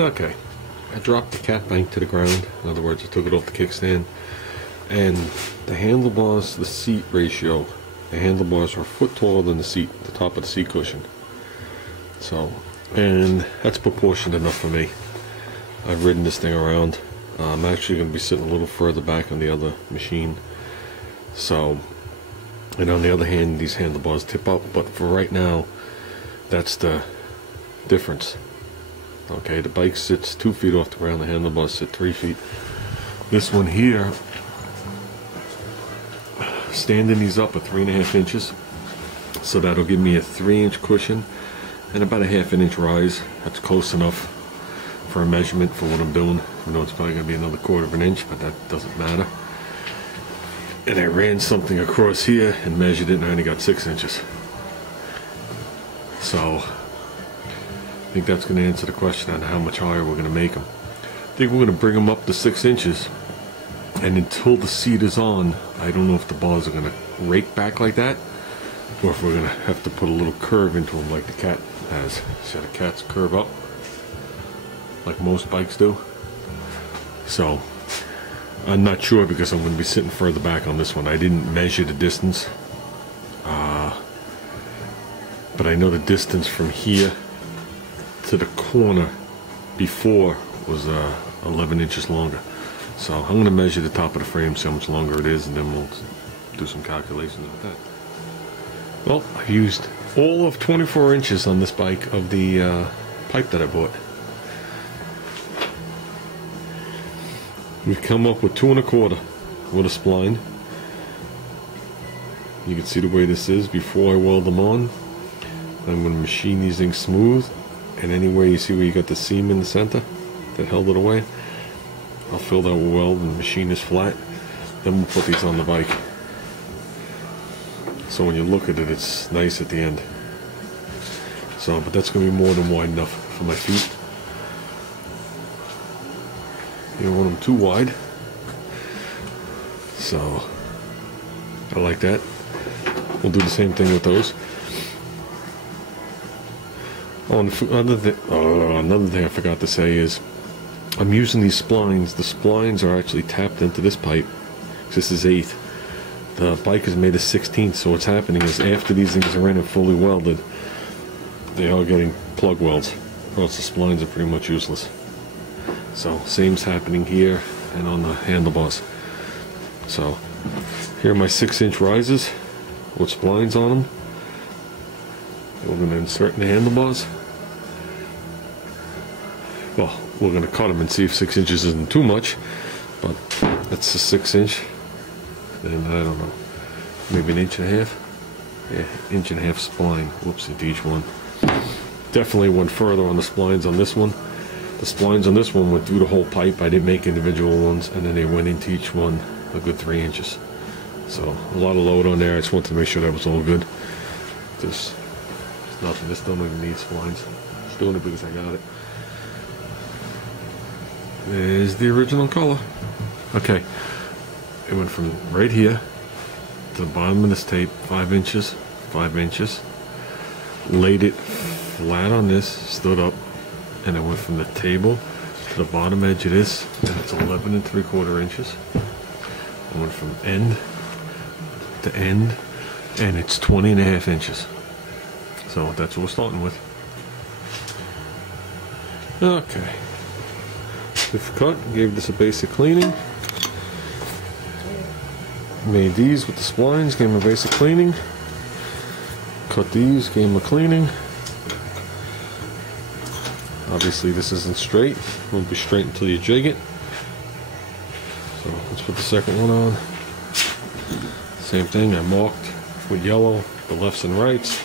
Okay, I dropped the cat bank to the ground. In other words, I took it off the kickstand. And the handlebars to the seat ratio, the handlebars are a foot taller than the seat, the top of the seat cushion. So, and that's proportioned enough for me. I've ridden this thing around. I'm actually going to be sitting a little further back on the other machine. So, and on the other hand, these handlebars tip up, but for right now, that's the difference. Okay, the bike sits 2 feet off the ground, the handlebars sit 3 feet. This one here, standing these up at 3.5 inches, so that'll give me a 3-inch cushion and about a 1/2 inch rise. That's close enough for a measurement for what I'm doing. I know it's probably going to be another 1/4 inch, but that doesn't matter. And I ran something across here and measured it, and I only got 6 inches. So I think that's going to answer the question on how much higher we're going to make them. I think we're going to bring them up to 6 inches, and until the seat is on, I don't know if the bars are going to rake back like that, or if we're going to have to put a little curve into them like the cat has. See how the cats curve up like most bikes do? So I'm not sure, because I'm going to be sitting further back on this one. I didn't measure the distance, but I know the distance from here to the corner before was 11 inches longer. So I'm going to measure the top of the frame, see how much longer it is, and then we'll do some calculations with that. Well, I've used all of 24 inches on this bike of the pipe that I bought. We've come up with 2 1/4 with a spline. You can see the way this is before I weld them on. I'm going to machine these things smooth, and anywhere you see where you got the seam in the center that held it away, I'll fill that with weld and machine this flat. Then we'll put these on the bike. So when you look at it, it's nice at the end. So, but that's going to be more than wide enough for my feet. You don't want them too wide. So, I like that. We'll do the same thing with those. Oh, and another thing I forgot to say is, I'm using these splines. The splines are actually tapped into this pipe. This is 1/8. The bike is made of 16, so what's happening is after these things are in and fully welded, they are getting plug welds, or else the splines are pretty much useless. So same's happening here and on the handlebars. So here are my 6-inch risers with splines on them. We're going to insert in the handlebars. Well, we're going to cut them and see if 6 inches isn't too much, but that's a 6-inch. And I don't know, maybe 1.5 inches. Yeah, 1.5 inch spline. Whoops, into each one. Definitely went further on the splines on this one. The splines on this one went through the whole pipe. I didn't make individual ones, and then they went into each one a good 3 inches. So a lot of load on there. I just wanted to make sure that was all good. There's nothing. This don't even need splines. Just doing it because I got it. There's the original color. Okay. It went from right here to the bottom of this tape, 5 inches, 5 inches. Laid it flat on this, stood up, and it went from the table to the bottom edge of this, and it's 11 3/4 inches. It went from end to end, and it's 20.5 inches. So that's what we're starting with. Okay. We've cut, gave this a basic cleaning. Made these with the splines, gave them a basic cleaning. Cut these, gave them a cleaning. Obviously this isn't straight. It won't be straight until you jig it. So let's put the second one on. Same thing, I marked with yellow the lefts and rights.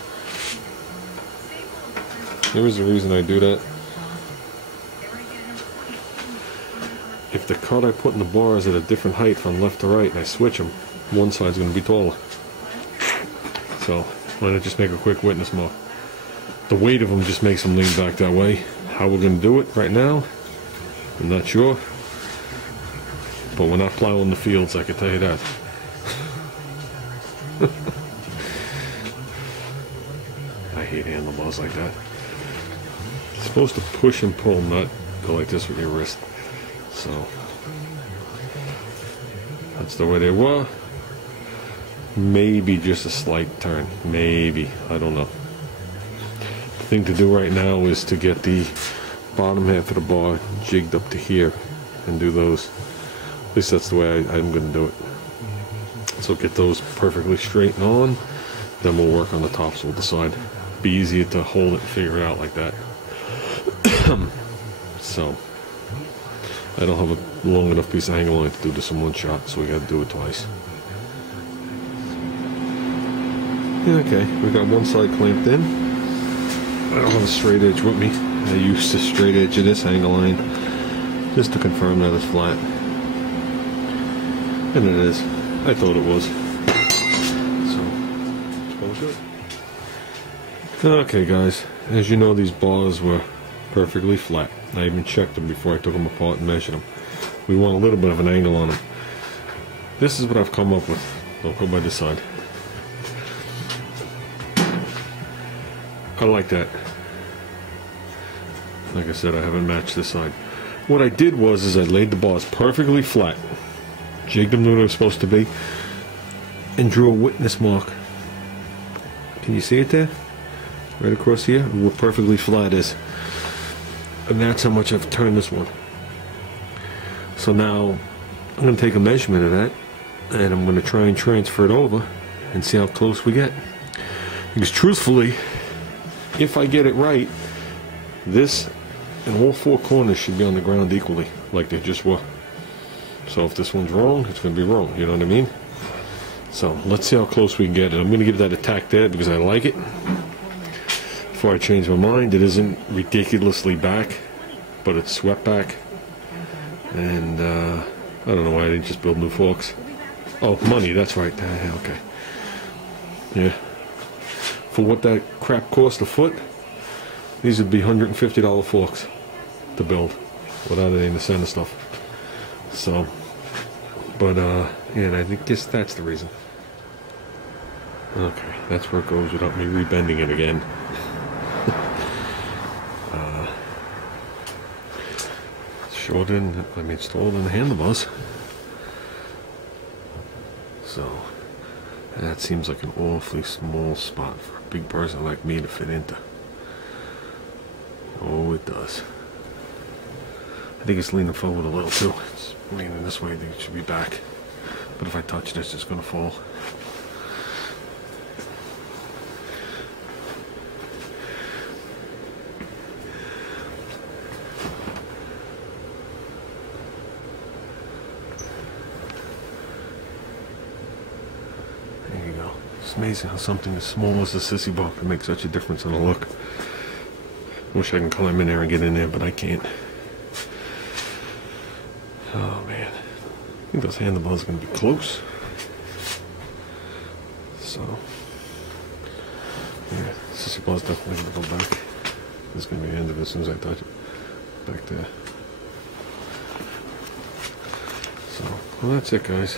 There is a reason I do that. If the cut I put in the bar is at a different height from left to right and I switch them, one side's going to be taller. So why not just make a quick witness mark? The weight of them just makes them lean back that way. How we're going to do it right now, I'm not sure. But we're not plowing the fields, I can tell you that. I hate handlebars like that. It's supposed to push and pull, not go like this with your wrist. So that's the way they were. Maybe just a slight turn, maybe, I don't know. The thing to do right now is to get the bottom half of the bar jigged up to here and do those. At least that's the way I'm going to do it. So get those perfectly straight and on, then we'll work on the tops. We'll decide. Be easier to hold it and figure it out like that. So I don't have a long enough piece of hanger line to do this in one shot, so we got to do it twice. Okay, we got one side clamped in. I don't have a straight edge with me. I used the straight edge of this hanger line just to confirm that it's flat. And it is. I thought it was. So, it's all good. Okay guys, as you know, these bars were perfectly flat. I even checked them before I took them apart and measured them. We want a little bit of an angle on them. This is what I've come up with. I'll go by this side. I like that. Like I said, I haven't matched this side. What I did was I laid the bars perfectly flat, jigged them where they were supposed to be, and drew a witness mark. Can you see it there? Right across here, where perfectly flat is. And that's how much I've turned this one. So now I'm going to take a measurement of that, and I'm going to try and transfer it over and see how close we get. Because truthfully, if I get it right, this and all four corners should be on the ground equally, like they just were. So if this one's wrong, it's going to be wrong, you know what I mean? So let's see how close we can get. And I'm going to give that a tack there because I like it. Before I change my mind, it isn't ridiculously back, but it's swept back. And I don't know why I didn't just build new forks. Oh, money, that's right. Okay. Yeah. For what that crap cost a foot, these would be $150 forks to build without any of the center stuff. So, but yeah, I guess that's the reason. Okay, that's where it goes without me rebending it again. Shorter than, it's taller than the handlebars. So, that seems like an awfully small spot for a big person like me to fit into. Oh, it does. I think it's leaning forward a little too. It's leaning this way, I think it should be back. But if I touch this, it's going to fall. There you go. It's amazing how something as small as a sissy bar can make such a difference in the look. Wish I can climb in there and get in there, but I can't. Oh man, I think those handlebars are going to be close. So, yeah, sissy bar's definitely going to go back. This is going to be the end of it as soon as I touch it. Back there. So, well, that's it, guys.